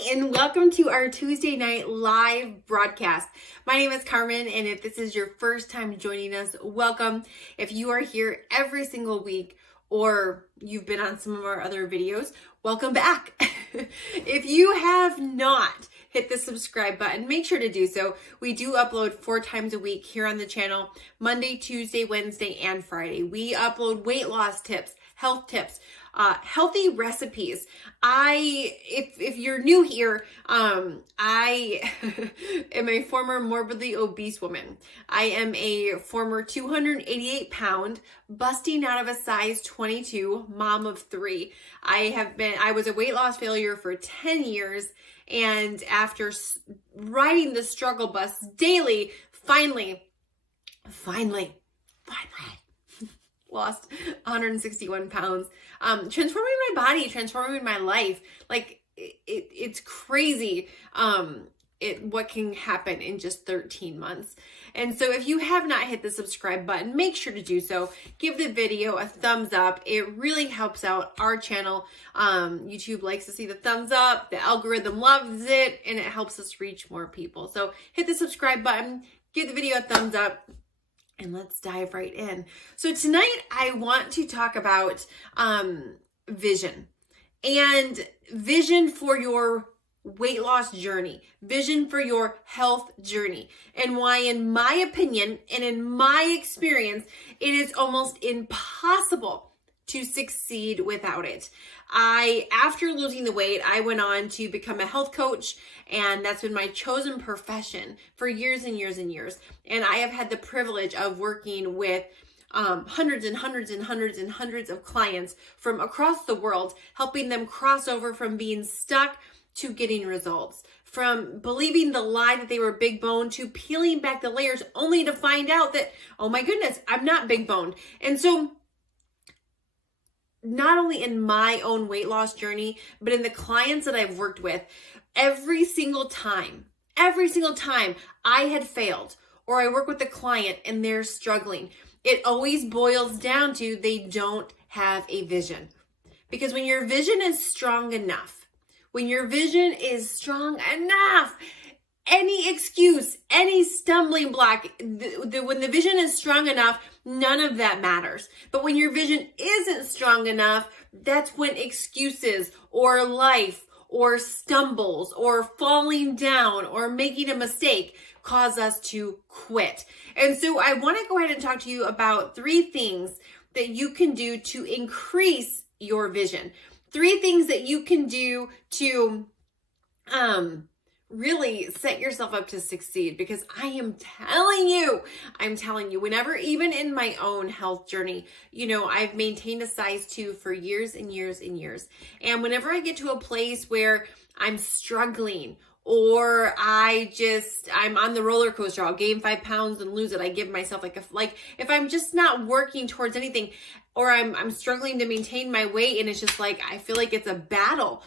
Hi, and welcome to our Tuesday night live broadcast. My name is Carmen, and if this is your first time joining us, welcome. If you are here every single week, or you've been on some of our other videos, welcome back. If you have not hit the subscribe button, make sure to do so. We do upload 4 times a week here on the channel, Monday, Tuesday, Wednesday, and Friday. We upload weight loss tips, health tips, healthy recipes. If you're new here, I am a former morbidly obese woman. I am a former 288 pound, busting out of a size 22, mom of 3. I was a weight loss failure for 10 years. And after riding the struggle bus daily, finally, lost 161 pounds, transforming my body, transforming my life. Like it's crazy what can happen in just 13 months. And so if you have not hit the subscribe button, make sure to do so. Give the video a thumbs up. It really helps out our channel. YouTube likes to see the thumbs up. The algorithm loves it, and it helps us reach more people. So hit the subscribe button, give the video a thumbs up, and let's dive right in. So tonight I want to talk about vision, and vision for your weight loss journey, vision for your health journey, and why, in my opinion and in my experience, it is almost impossible to succeed without it. After losing the weight, I went on to become a health coach, and that's been my chosen profession for years and years and years. And I have had the privilege of working with hundreds and hundreds and hundreds and hundreds of clients from across the world, helping them cross over from being stuck to getting results, from believing the lie that they were big boned to peeling back the layers only to find out that, oh my goodness, I'm not big boned. And so not only in my own weight loss journey, but in the clients that I've worked with, every single time I had failed, or I work with a client and they're struggling, it always boils down to they don't have a vision. Because when your vision is strong enough, any excuse, any stumbling block, when the vision is strong enough, none of that matters. But when your vision isn't strong enough, that's when excuses or life or stumbles or falling down or making a mistake cause us to quit. And so I want to go ahead and talk to you about 3 things that you can do to increase your vision. 3 things that you can do to really set yourself up to succeed, because I'm telling you, whenever, even in my own health journey, I've maintained a size 2 for years and years and years. And whenever I get to a place where I'm struggling, or I'm on the roller coaster, I'll gain 5 pounds and lose it. I give myself like if I'm just not working towards anything, or I'm struggling to maintain my weight, and it's just like, I feel like it's a battle.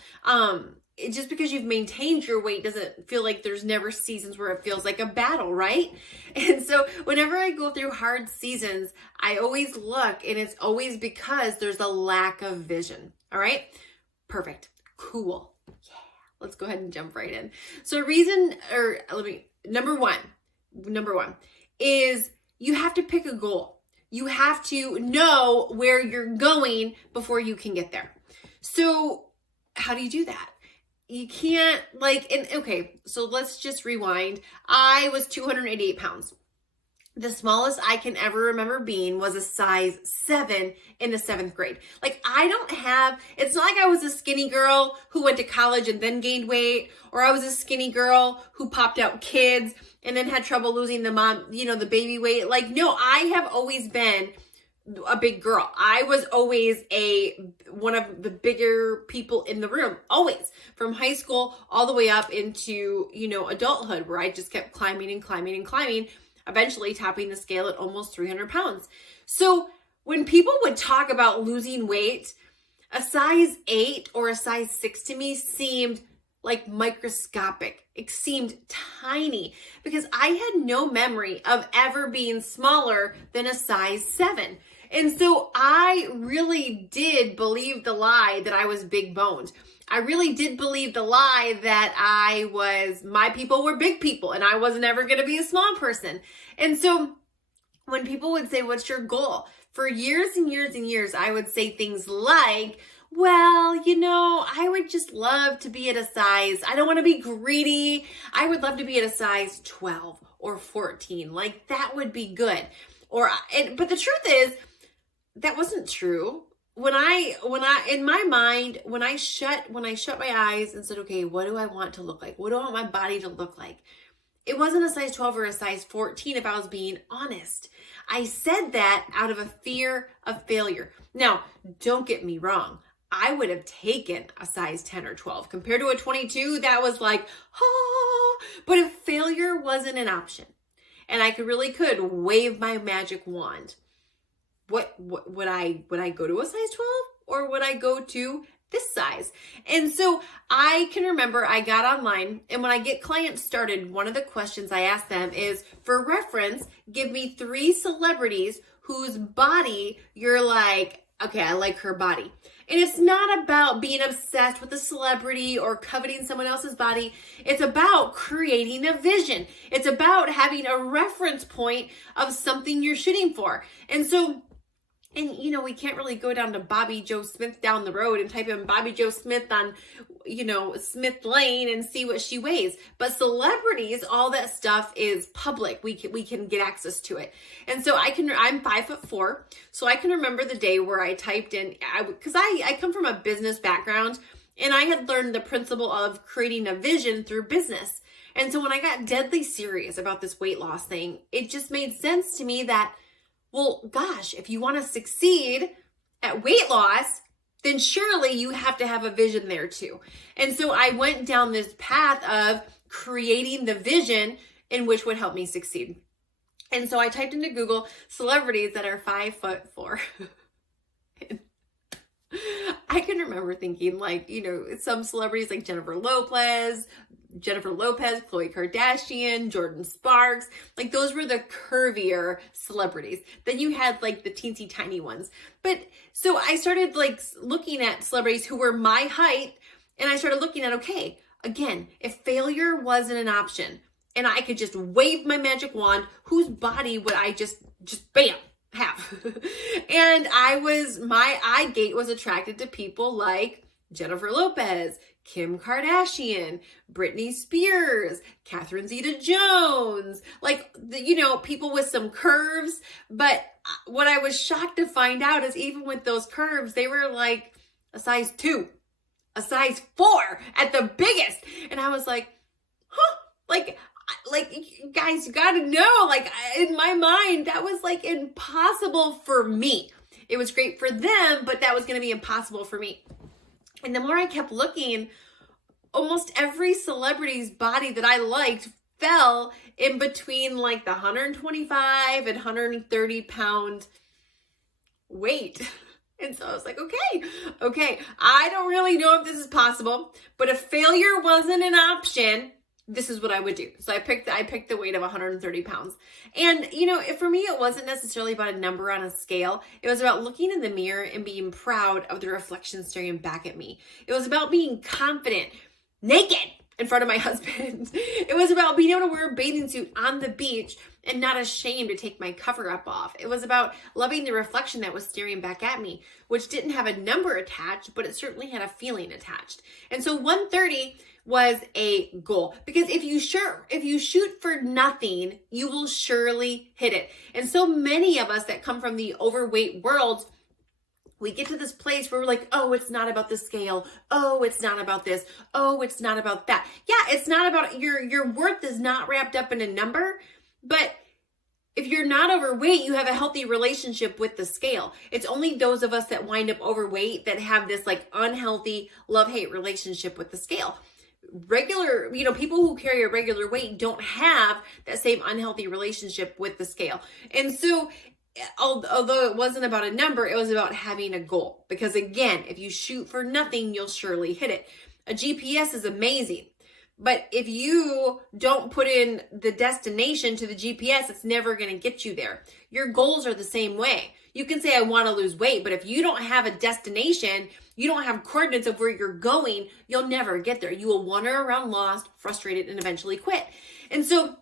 Just because you've maintained your weight doesn't feel like there's never seasons where it feels like a battle, right? And so whenever I go through hard seasons, I always look, and it's always because there's a lack of vision. All right? Perfect. Cool. Yeah. Let's go ahead and jump right in. So number one is you have to pick a goal. You have to know where you're going before you can get there. So how do you do that? You can't so let's just rewind. I was 288 pounds. The smallest I can ever remember being was a size 7 in the 7th grade. It's not like I was a skinny girl who went to college and then gained weight, or I was a skinny girl who popped out kids and then had trouble losing the baby weight. No, I have always been a big girl. I was always one of the bigger people in the room, always, from high school all the way up into, adulthood, where I just kept climbing and climbing and climbing, eventually topping the scale at almost 300 pounds. So when people would talk about losing weight, a size 8 or a size 6 to me seemed like microscopic. It seemed tiny, because I had no memory of ever being smaller than a size 7. And so I really did believe the lie that I was big boned. I really did believe the lie that my people were big people and I wasn't ever going to be a small person. And so when people would say, what's your goal? For years and years and years, I would say things like, well, I would just love to be at a size, I don't want to be greedy. I would love to be at a size 12 or 14. Like that would be good. But the truth is, that wasn't true. When I shut my eyes and said, okay, what do I want to look like? What do I want my body to look like? It wasn't a size 12 or a size 14 if I was being honest. I said that out of a fear of failure. Now, don't get me wrong. I would have taken a size 10 or 12 compared to a 22. That was like, but if failure wasn't an option and I could wave my magic wand, what would I go to a size 12 or would I go to this size? And so I can remember I got online, and when I get clients started, one of the questions I ask them is, for reference, give me 3 celebrities whose body you're like, okay, I like her body. And it's not about being obsessed with a celebrity or coveting someone else's body. It's about creating a vision. It's about having a reference point of something you're shooting for. And so, we can't really go down to Bobby Joe Smith down the road and type in Bobby Joe Smith on, Smith Lane and see what she weighs. But celebrities, all that stuff is public. We can get access to it. And so I'm 5'4", so I can remember the day where I typed in, because I come from a business background, and I had learned the principle of creating a vision through business. And so when I got deadly serious about this weight loss thing, it just made sense to me that, well, gosh, if you want to succeed at weight loss, then surely you have to have a vision there too. And so I went down this path of creating the vision in which would help me succeed. And so I typed into Google celebrities that are 5'4". I can remember thinking some celebrities like Jennifer Lopez, Khloe Kardashian, Jordan Sparks, like those were the curvier celebrities. Then you had like the teensy tiny ones. But so I started looking at celebrities who were my height, and I started looking at, okay, again, if failure wasn't an option and I could just wave my magic wand, whose body would I just bam, have? And my eye gate was attracted to people like Jennifer Lopez, Kim Kardashian, Britney Spears, Catherine Zeta-Jones, people with some curves. But what I was shocked to find out is even with those curves, they were like a size 2, a size 4 at the biggest. And I was like, guys, you gotta know, in my mind, that was impossible for me. It was great for them, but that was going to be impossible for me. And the more I kept looking, almost every celebrity's body that I liked fell in between the 125 and 130 pound weight. And so I was like, okay, I don't really know if this is possible, but if failure wasn't an option, this is what I would do. So I picked the weight of 130 pounds. And, for me, it wasn't necessarily about a number on a scale. It was about looking in the mirror and being proud of the reflection staring back at me. It was about being confident, naked in front of my husband. It was about being able to wear a bathing suit on the beach and not ashamed to take my cover up off. It was about loving the reflection that was staring back at me, which didn't have a number attached, but it certainly had a feeling attached. And so 130 was a goal, because if you shoot for nothing, you will surely hit it. And so many of us that come from the overweight world, we get to this place where we're like, oh, it's not about the scale. Oh, it's not about this. Oh, it's not about that. Yeah, it's not about your worth is not wrapped up in a number, but if you're not overweight, you have a healthy relationship with the scale. It's only those of us that wind up overweight that have this unhealthy love-hate relationship with the scale. Regular, people who carry a regular weight don't have that same unhealthy relationship with the scale. And so, although it wasn't about a number, it was about having a goal. Because again, if you shoot for nothing, you'll surely hit it. A GPS is amazing, But if you don't put in the destination to the GPS, it's never going to get you there. Your goals are the same way. You can say, I want to lose weight, but if you don't have a destination, you don't have coordinates of where you're going, you'll never get there. You will wander around lost, frustrated, and eventually quit. And so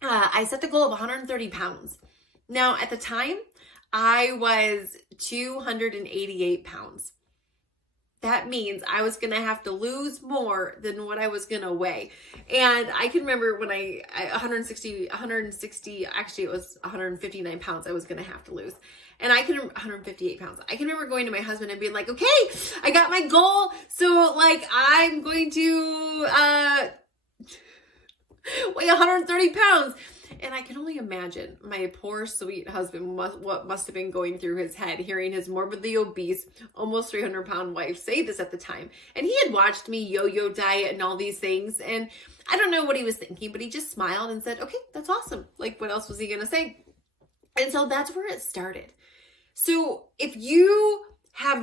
I set the goal of 130 pounds. Now, at the time, I was 288 pounds. That means I was going to have to lose more than what I was going to weigh. And I can remember when I 160, actually it was 159 pounds I was going to have to lose. And 158 pounds. I can remember going to my husband and being like, okay, I got my goal. So like, I'm going to weigh 130 pounds. And I can only imagine my poor, sweet husband, what must have been going through his head, hearing his morbidly obese, almost 300-pound wife say this at the time. And he had watched me yo-yo diet and all these things. And I don't know what he was thinking, but he just smiled and said, okay, that's awesome. Like, what else was he going to say? And so that's where it started. So if you don't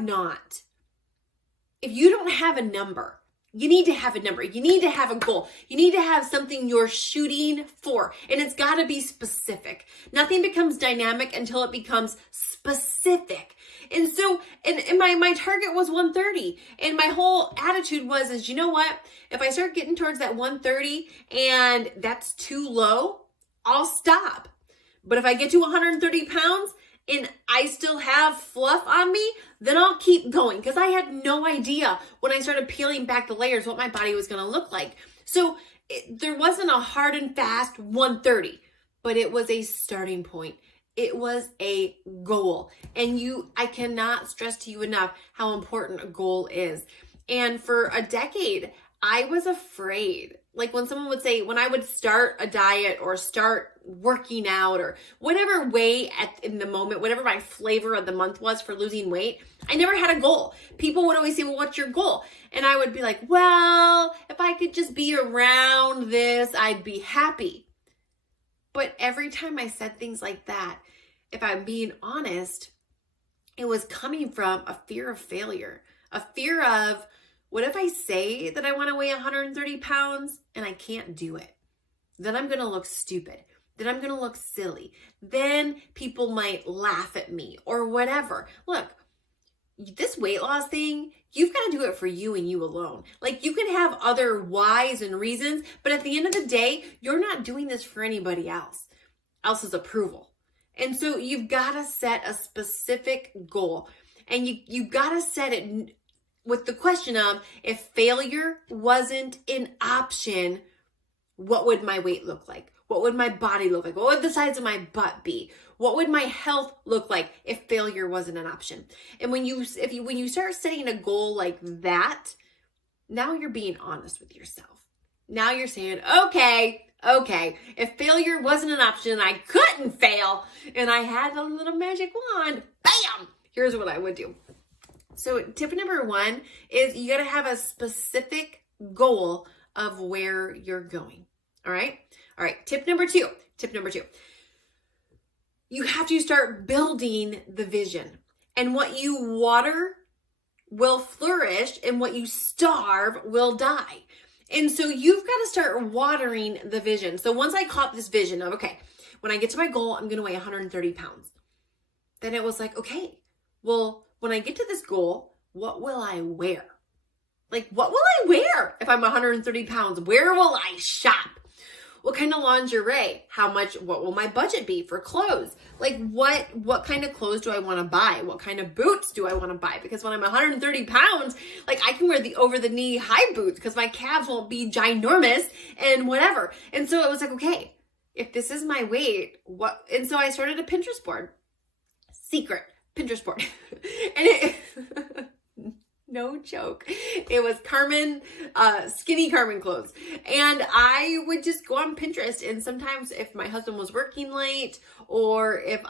have a number, you need to have a number. You need to have a goal. You need to have something you're shooting for. And it's got to be specific. Nothing becomes dynamic until it becomes specific. And so, and my target was 130. And my whole attitude was, you know what? If I start getting towards that 130 and that's too low, I'll stop. But if I get to 130 pounds, and I still have fluff on me, then I'll keep going, because I had no idea when I started peeling back the layers what my body was going to look like. So there wasn't a hard and fast 130, but it was a starting point. It was a goal. And I cannot stress to you enough how important a goal is. And for a decade, I was afraid. Like when someone would say, when I would start a diet or start working out or whatever way in the moment, whatever my flavor of the month was for losing weight, I never had a goal. People would always say, well, what's your goal? And I would be like, well, if I could just be around this, I'd be happy. But every time I said things like that, if I'm being honest, it was coming from a fear of failure, a fear of, what if I say that I want to weigh 130 pounds and I can't do it? Then I'm going to look stupid. Then I'm going to look silly. Then people might laugh at me or whatever. Look, this weight loss thing, you've got to do it for you and you alone. Like, you can have other whys and reasons, but at the end of the day, you're not doing this for anybody else's approval. And so you've got to set a specific goal, and you've got to set it with the question of, if failure wasn't an option, what would my weight look like? What would my body look like? What would the size of my butt be? What would my health look like if failure wasn't an option? And when you start setting a goal like that, now you're being honest with yourself. Now you're saying, okay, if failure wasn't an option and I couldn't fail and I had a little magic wand, bam, here's what I would do. So tip number 1 is you got to have a specific goal of where you're going. All right. Tip number 2. You have to start building the vision. And what you water will flourish, and what you starve will die. And so you've got to start watering the vision. So once I caught this vision of, okay, when I get to my goal, I'm going to weigh 130 pounds. Then it was like, okay, well, when I get to this goal, what will I wear? Like, what will I wear if I'm 130 pounds? Where will I shop? What kind of lingerie? What will my budget be for clothes? Like, what kind of clothes do I want to buy? What kind of boots do I want to buy? Because when I'm 130 pounds, like, I can wear the over-the-knee high boots because my calves won't be ginormous and whatever. And so it was like, okay, if this is my weight, what? And so I started a Pinterest board. Secret Pinterest board. And no joke, it was Carmen, skinny Carmen clothes. And I would just go on Pinterest, and sometimes if my husband was working late or if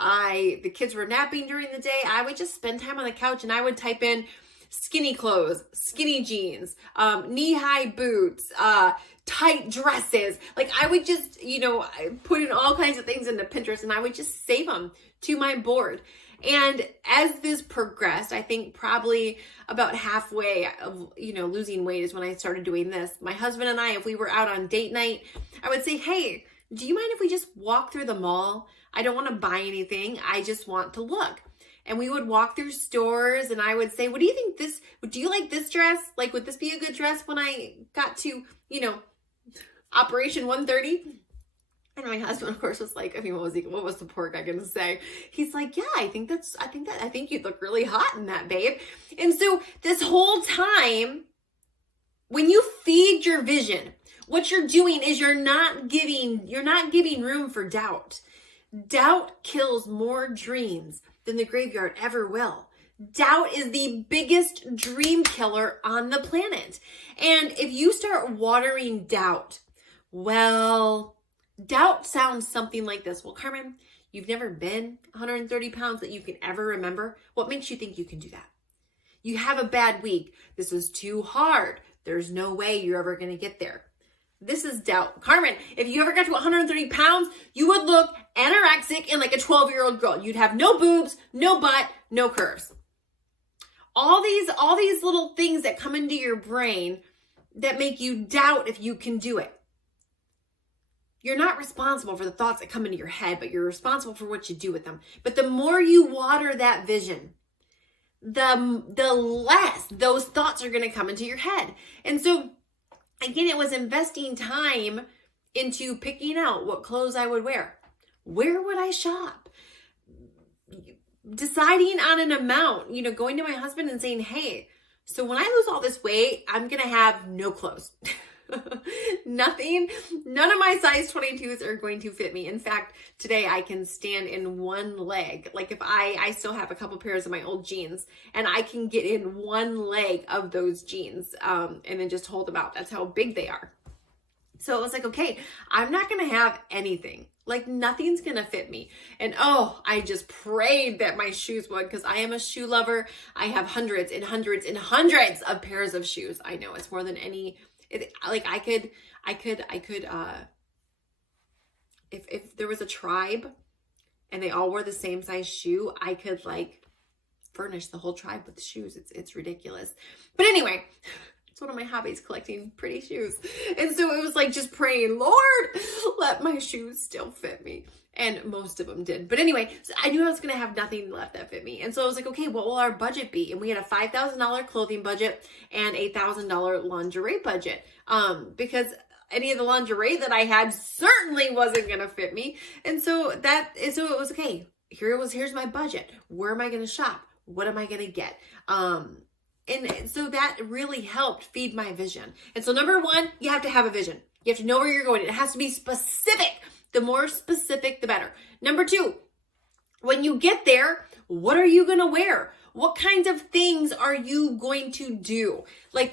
the kids were napping during the day, I would just spend time on the couch and I would type in skinny clothes, skinny jeans, knee-high boots, tight dresses. Like, I would just, put in all kinds of things into Pinterest, and I would just save them to my board. And as this progressed, I think probably about halfway of, losing weight is when I started doing this. My husband and I, if we were out on date night, I would say, hey, do you mind if we just walk through the mall? I don't want to buy anything. I just want to look. And we would walk through stores and I would say, what do you think do you like this dress? Like, would this be a good dress when I got to, Operation 130? And my husband, of course, was like, what was the poor guy going to say? He's like, yeah, I think you'd look really hot in that, babe. And so this whole time, when you feed your vision, what you're doing is you're not giving room for doubt. Doubt kills more dreams than the graveyard ever will. Doubt is the biggest dream killer on the planet. And if you start watering doubt, well, doubt sounds something like this. Well, Carmen, you've never been 130 pounds that you can ever remember. What makes you think you can do that? You have a bad week. This is too hard. There's no way you're ever going to get there. This is doubt. Carmen, if you ever got to 130 pounds, you would look anorexic and like a 12-year-old girl. You'd have no boobs, no butt, no curves. All these little things that come into your brain that make you doubt if you can do it. You're not responsible for the thoughts that come into your head, but you're responsible for what you do with them. But the more you water that vision, the less those thoughts are going to come into your head. And so, again, it was investing time into picking out what clothes I would wear. Where would I shop? Deciding on an amount, going to my husband and saying, hey, so when I lose all this weight, I'm going to have no clothes. Nothing, none of my size 22s are going to fit me. In fact, today I can stand in one leg. Like if I still have a couple pairs of my old jeans and I can get in one leg of those jeans and then just hold them out. That's how big they are. So it was like, okay, I'm not going to have anything. Like nothing's going to fit me. And I just prayed that my shoes would, because I am a shoe lover. I have hundreds and hundreds and hundreds of pairs of shoes. I know it's more than any. I could, if there was a tribe and they all wore the same size shoe, I could furnish the whole tribe with shoes. It's ridiculous. But anyway, it's one of my hobbies, collecting pretty shoes. And so it was just praying, Lord, let my shoes still fit me. And most of them did. But anyway, so I knew I was going to have nothing left that fit me. And so I was like, okay, what will our budget be? And we had a $5,000 clothing budget and a $1,000 lingerie budget. Because any of the lingerie that I had certainly wasn't going to fit me. And so it was okay. Here's my budget. Where am I going to shop? What am I going to get? And so that really helped feed my vision. And so number one, you have to have a vision. You have to know where you're going. It has to be specific. The more specific, the better. Number two, when you get there, what are you going to wear? What kinds of things are you going to do? Are you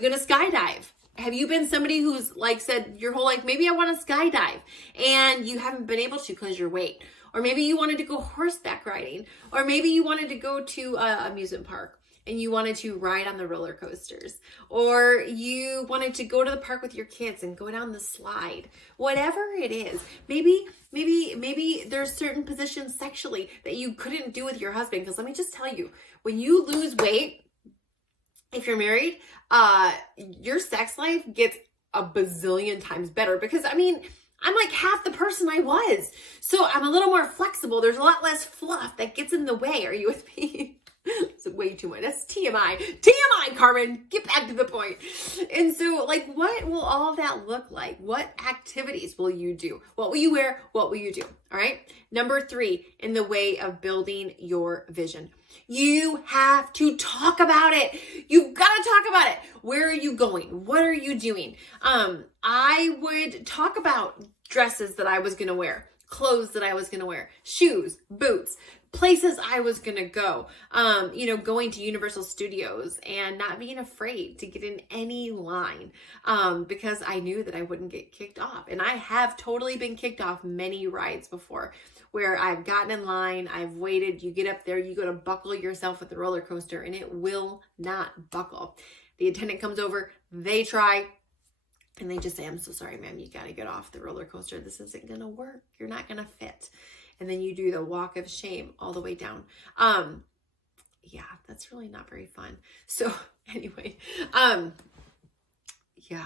going to skydive? Have you been somebody who's said your whole life, maybe I want to skydive, and you haven't been able to because your weight? Or maybe you wanted to go horseback riding, or maybe you wanted to go to an amusement park and you wanted to ride on the roller coasters, or you wanted to go to the park with your kids and go down the slide. Whatever it is, maybe there's certain positions sexually that you couldn't do with your husband. Because let me just tell you, when you lose weight, if you're married, your sex life gets a bazillion times better. Because I'm half the person I was. So I'm a little more flexible. There's a lot less fluff that gets in the way. Are you with me? It's way too much. That's TMI. TMI, Carmen. Get back to the point. And so, what will all of that look like? What activities will you do? What will you wear? What will you do? All right. Number three, in the way of building your vision, you have to talk about it. You've got to talk about it. Where are you going? What are you doing? I would talk about dresses that I was going to wear, clothes that I was going to wear, shoes, boots, places I was going to go, going to Universal Studios and not being afraid to get in any line, because I knew that I wouldn't get kicked off. And I have totally been kicked off many rides before where I've gotten in line, I've waited, you get up there, you go to buckle yourself with the roller coaster and it will not buckle. The attendant comes over, they try, and they just say, I'm so sorry, ma'am, you got to get off the roller coaster. This isn't going to work. You're not going to fit. and then you do the walk of shame all the way down. Yeah, that's really not very fun. So anyway, yeah,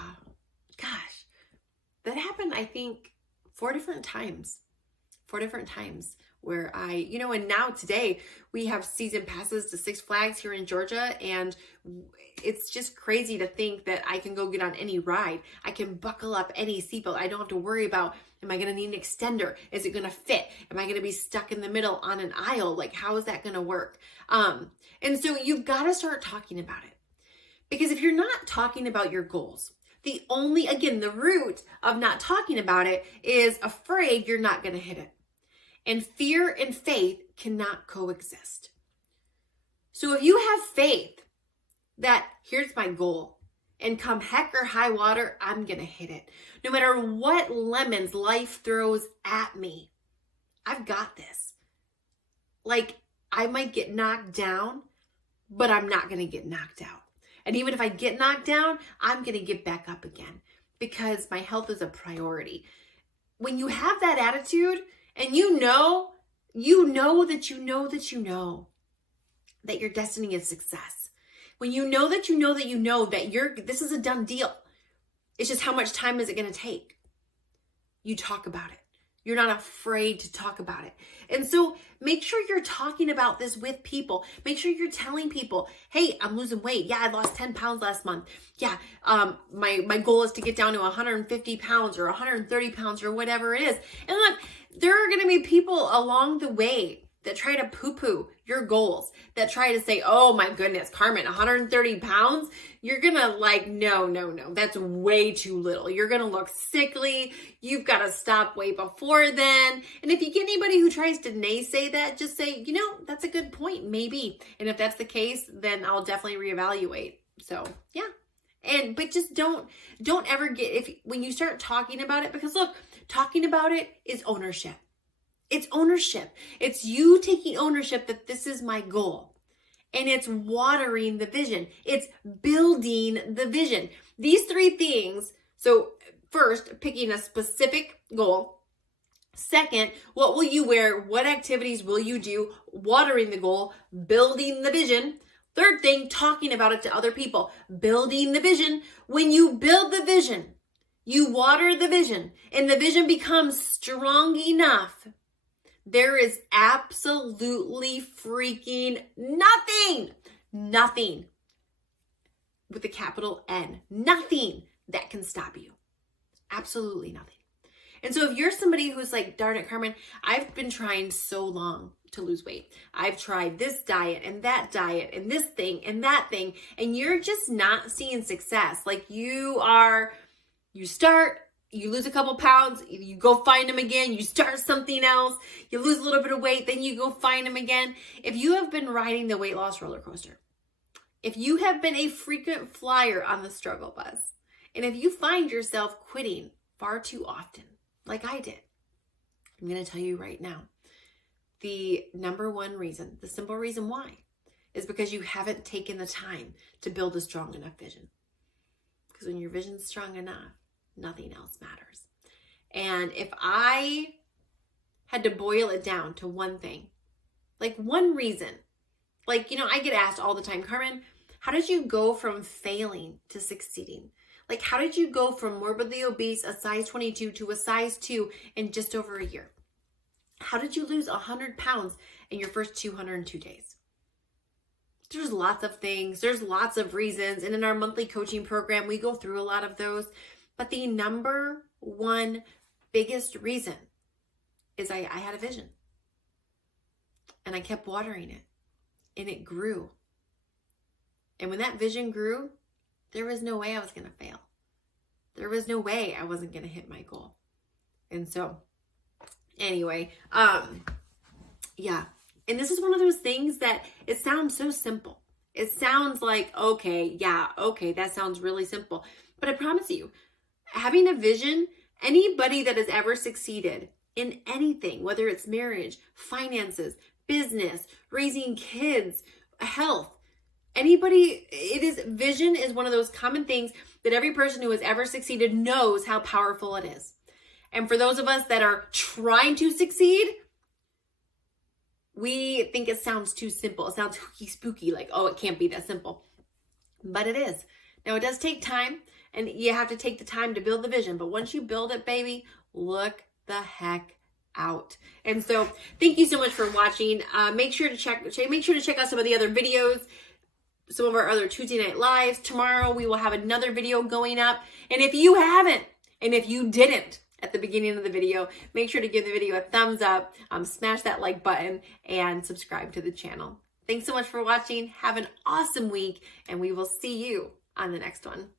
gosh, that happened, I think, 4 different times where and now today we have season passes to Six Flags here in Georgia, and it's just crazy to think that I can go get on any ride. I can buckle up any seatbelt. I don't have to worry about, am I going to need an extender? Is it going to fit? Am I going to be stuck in the middle on an aisle? Like, how is that going to work? And so you've got to start talking about it, because if you're not talking about your goals, the root of not talking about it is afraid you're not going to hit it. And fear and faith cannot coexist. So if you have faith that here's my goal, and come heck or high water, I'm going to hit it. No matter what lemons life throws at me, I've got this. Like, I might get knocked down, but I'm not going to get knocked out. And even if I get knocked down, I'm going to get back up again, because my health is a priority. When you have that attitude, and you know that your destiny is success. When you know that this is a done deal. It's just how much time is it going to take? You talk about it. You're not afraid to talk about it. And so make sure you're talking about this with people. Make sure you're telling people, hey, I'm losing weight. Yeah, I lost 10 pounds last month. Yeah, my goal is to get down to 150 pounds or 130 pounds or whatever it is. And look, there are going to be people along the way that try to poo-poo your goals, that try to say, oh my goodness, Carmen, 130 pounds? You're going to no, that's way too little. You're going to look sickly. You've got to stop way before then. And if you get anybody who tries to naysay that, just say, that's a good point, maybe. And if that's the case, then I'll definitely reevaluate. So yeah. But just don't ever when you start talking about it, because look, talking about it is ownership. It's ownership. It's you taking ownership that this is my goal. And it's watering the vision. It's building the vision. These 3 things. So first, picking a specific goal. Second, what will you wear? What activities will you do? Watering the goal, building the vision. Third thing, talking about it to other people, building the vision. When you build the vision, you water the vision, and the vision becomes strong enough. There is absolutely freaking nothing with a capital N, nothing that can stop you. Absolutely nothing. And so if you're somebody who's like, darn it, Carmen, I've been trying so long to lose weight. I've tried this diet and that diet and this thing and that thing, and you're just not seeing success. Like you start, you lose a couple pounds, you go find them again, you start something else, you lose a little bit of weight, then you go find them again. If you have been riding the weight loss roller coaster, if you have been a frequent flyer on the struggle bus, and if you find yourself quitting far too often, like I did, I'm going to tell you right now, the number one reason, the simple reason why, is because you haven't taken the time to build a strong enough vision. Because when your vision's strong enough, nothing else matters. And if I had to boil it down to one thing, like one reason, like, I get asked all the time, Carmen, how did you go from failing to succeeding? Like, how did you go from morbidly obese, a size 22 to a size 2 in just over a year? How did you lose 100 pounds in your first 202 days? There's lots of things. There's lots of reasons. And in our monthly coaching program, we go through a lot of those. But the number one biggest reason is I had a vision. And I kept watering it. And it grew. And when that vision grew, there was no way I was going to fail. There was no way I wasn't going to hit my goal. And so, anyway, yeah. And this is one of those things that it sounds so simple. It sounds like, okay, that sounds really simple. But I promise you, having a vision, anybody that has ever succeeded in anything, whether it's marriage, finances, business, raising kids, health, vision is one of those common things that every person who has ever succeeded knows how powerful it is. And for those of us that are trying to succeed, we think it sounds too simple. It sounds hooky spooky, like, oh, it can't be that simple. But it is. Now, it does take time, and you have to take the time to build the vision. But once you build it, baby, look the heck out. And so thank you so much for watching. Make sure to check out some of the other videos, some of our other Tuesday night lives. Tomorrow we will have another video going up. And if you haven't, and if you didn't at the beginning of the video, make sure to give the video a thumbs up, smash that like button, and subscribe to the channel. Thanks so much for watching. Have an awesome week, and we will see you on the next one.